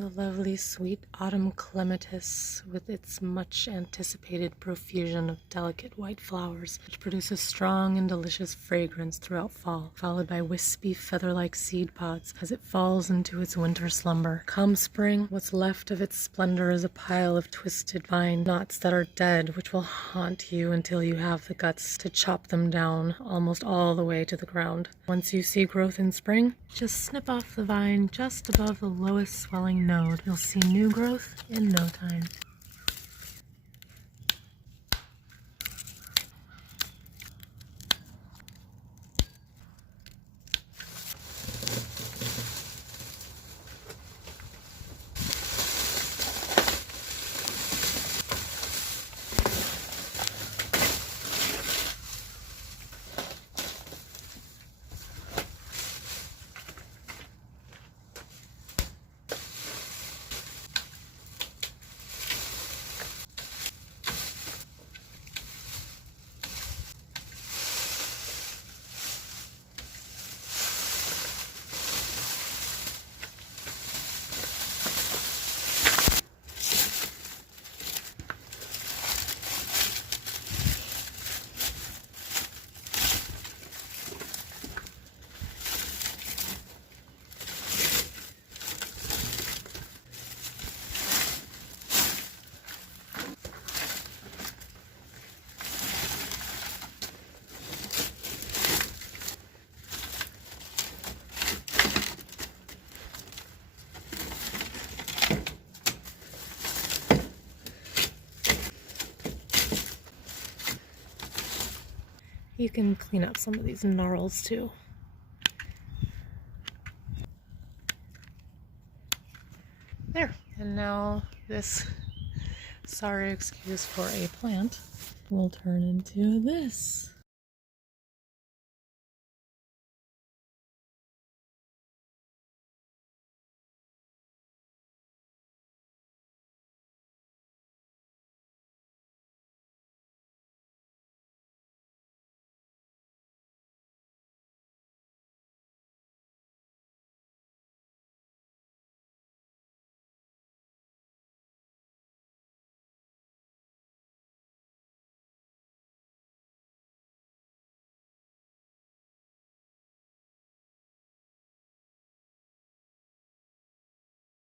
the lovely sweet autumn clematis with its much anticipated profusion of delicate white flowers, which produces strong and delicious fragrance throughout fall, followed by wispy feather-like seed pods as it falls into its winter slumber. Come spring, what's left of its splendor is a pile of twisted vine knots that are dead, which will haunt you until you have the guts to chop them down almost all the way to the ground. Once you see growth in spring, just snip off the vine just above the lowest swelling node. You'll see new growth in no time. You can clean up some of these gnarls too. There, and now this sorry excuse for a plant will turn into this.